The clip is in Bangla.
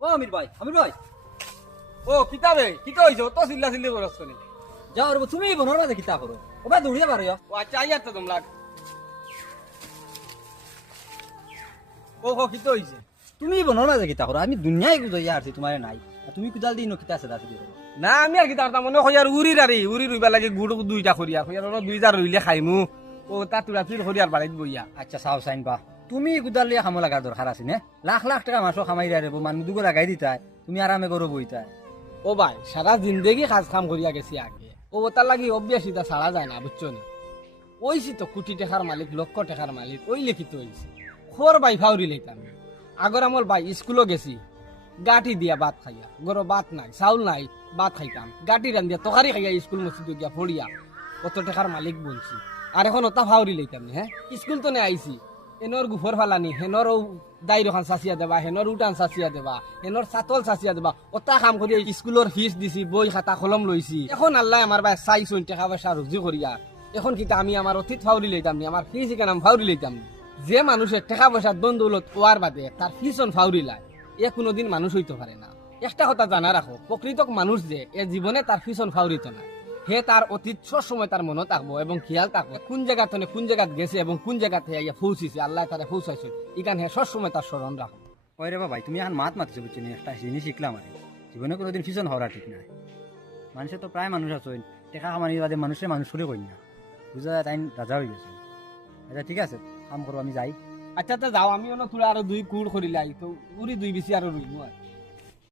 ও আমির ভাই ও কিতাবে কিতা হইছো তো চিল্লা চিল্লি করছ কোনি যাও রে তুমি বনর মাঝে কিতা করো ওবা দৌড়িয়ে পারো ও আচ্ছা আইয়া তো তোমরা ও কিতা হইছে তুমি বনর মাঝে কিতা করো আমি দুনিয়ায় গুজাইয়া আছি তোমার নাই আর তুমি কুদাল দিনো কিতা আছে দাসি দিও না আমি আর কিতা করতাম মনে হইয়ার উরি রইবা লাগে গুড় দুইটা খরিয়া হইয়ার দুইটা রইলে খাইমু ও তা তুলা তুই হরিয়ার বাড়িত বইয়া আচ্ছা চাও চাইন বা তুমি কুদাল লিয়া খামো লাগার দরকার আছে নে লাখ লাখ টাকা মাসও খামাই রে মানুষ দুগো লাগাই দিতাই তুমি আরামে করো বইতাই ও ভাই সারা জিন্দেগি কাজ কাম করিয়া গেছি আগে ও তার লাগি অভ্যাসী তা ছাড়া যায় না বুঝছো নি ওইছি তো কোটি টাকার মালিক লক্ষ টাকার মালিক ওই লিখিত হয়েছি খোর ভাই ফাউরি লইতাম আগর আমল ভাই স্কুলও গেছি গাটি দিয়া ভাত খাইয়া গরো ভাত নাই চাউল নাই ভাত খাইতাম গাটি রান্ধিয়া তরকারি খাইয়া স্কুল মসজিদ গিয়া পড়িয়া কত টাকার মালিক বলছি আর এখন ওটা ফাউরি লইতাম হ্যাঁ স্কুল তো নে আইছি এনর গুফর ফালানি হেনর দাইরখান চাচিয়া দেবা হেনর উটান চাচিয়া দেবা হেনর চাতল চাচিয়া দেবা ওটা কাম কৰি স্কুলৰ ফিস দিছি বই খাতা কলম লইছি এখন আল্লাহ আমার ভাই 4 টাকা পয়সা রুজি করিয়া এখন কিতা আমি আমার অতীত ফাউরি লইতাম নি আমার ফিস কেনাম ফাউরি লইতাম নি যে মানুষের টাকা পয়সা দন দৌলত ওয়ার বাদে তার ফিসন ফাউরি লাই এ কোনোদিন মানুষ হইতে পারে না একটা কথা জানা রাখো প্রকৃতক মানুষ যে এ জীবনে তার ফিসন ফাউরিত না হে তার অতীত সব সময় তার মনে থাকবো এবং খেয়াল থাকবো কোন জায়গা থেকে কোন জায়গা গেছে এবং কোন জায়গা থেকে পৌঁছিছে আল্লাহ তারা পৌঁছাইছে ইকান হে সব সময় তার স্মরণ রাখো ওই রে ভাই তুমি এখন মাত মাতিছো বুঝছি না একটা জিনিস শিখলাম আর জীবনে কোনোদিন ফিসন হওয়া ঠিক নাই মানুষের তো প্রায় মানুষ আছে টেকা কামানির বাদে মানুষের মানুষ করে কই না বুঝা যায় তাই রাজা হয়ে গেছে আচ্ছা ঠিক আছে কাম করো আমি যাই আচ্ছা তা যাও আমি তুলা আরো 2 কুড় করিলাই তো উড়ি 2 বেশি আরো রইব আর